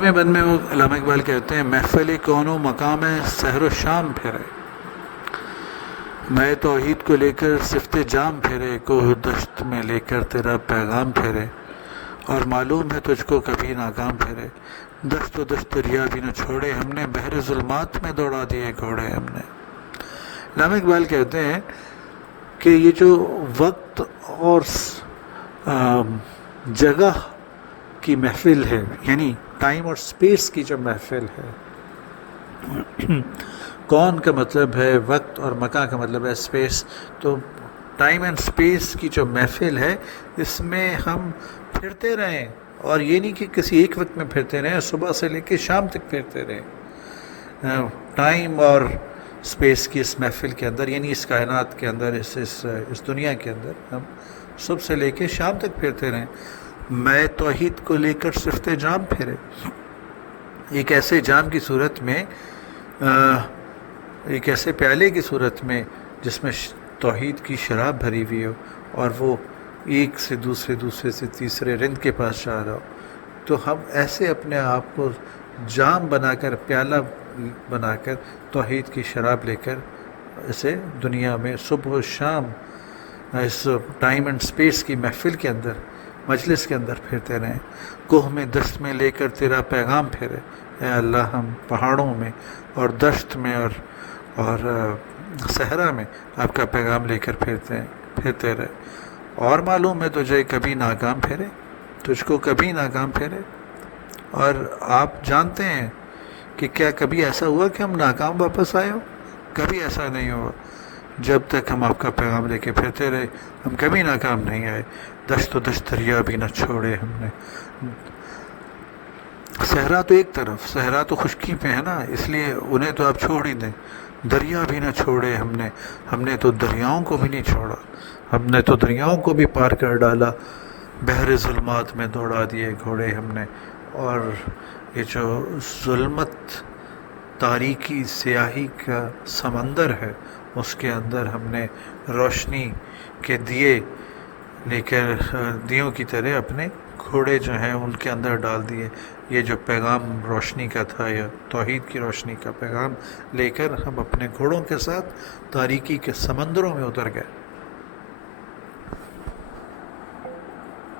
میں بند میں وہ علامہ اقبال کہتے ہیں محفل کون و مقام سحر و شام پھرے، میں توحید کو لے کر صفت جام پھرے، کوہ دشت میں لے کر تیرا پیغام پھرے، اور معلوم ہے تجھ کو کبھی ناکام پھرے، دشت و دشت دریا بھی نہ چھوڑے ہم نے، بحر ظلمات میں دوڑا دیے گھوڑے ہم نے۔ علامہ اقبال کہتے ہیں کہ یہ جو وقت اور جگہ کی محفل ہے، یعنی ٹائم اور سپیس کی جو محفل ہے، کون کا مطلب ہے وقت اور مکان کا مطلب ہے سپیس، تو ٹائم اینڈ سپیس کی جو محفل ہے اس میں ہم پھرتے رہیں، اور یہ نہیں کہ کسی ایک وقت میں پھرتے رہیں، صبح سے لے کے شام تک پھرتے رہیں، ٹائم اور سپیس کی اس محفل کے اندر، یعنی اس کائنات کے اندر، اس دنیا کے اندر ہم صبح سے لے کے شام تک پھرتے رہیں۔ میں توحید کو لے کر صفت جام پھرے، ایک ایسے جام کی صورت میں، ایک ایسے پیالے کی صورت میں جس میں توحید کی شراب بھری ہوئی ہو، اور وہ ایک سے دوسرے، دوسرے سے تیسرے رند کے پاس جا رہا ہو، تو ہم ایسے اپنے آپ کو جام بنا کر، پیالہ بنا کر، توحید کی شراب لے کر اسے دنیا میں صبح و شام اس ٹائم اینڈ سپیس کی محفل کے اندر، مجلس کے اندر پھرتے رہیں۔ کوہ میں دشت میں لے کر تیرا پیغام پھیرے، اے اللہ ہم پہاڑوں میں اور دشت میں اور صحرا میں آپ کا پیغام لے کر پھرتے رہے، اور معلوم ہے تجھے کبھی ناکام پھیرے، تجھ کو کبھی ناکام پھیرے۔ اور آپ جانتے ہیں کہ کیا کبھی ایسا ہوا کہ ہم ناکام واپس آئے ہو؟ کبھی ایسا نہیں ہوا، جب تک ہم آپ کا پیغام لے کے پھرتے رہے ہم کبھی ناکام نہیں آئے، دشت و دشت دریا بھی نہ چھوڑے ہم نے۔ صحرا تو ایک طرف، صحرا تو خشکی پہ ہے نا، اس لیے انہیں تو آپ چھوڑ ہی دیں، دریا بھی نہ چھوڑے ہم نے تو دریاؤں کو بھی نہیں چھوڑا، ہم نے تو دریاؤں کو بھی پار کر ڈالا، بحر ظلمات میں دوڑا دیے گھوڑے ہم نے۔ اور یہ جو ظلمت، تاریکی، سیاہی کا سمندر ہے، اس کے اندر ہم نے روشنی کے دیے لے کر، دیوں کی طرح اپنے گھوڑے جو ہیں ان کے اندر ڈال دیے۔ یہ جو پیغام روشنی کا تھا، یا توحید کی روشنی کا پیغام لے کر ہم اپنے گھوڑوں کے ساتھ تاریکی کے سمندروں میں اتر گئے۔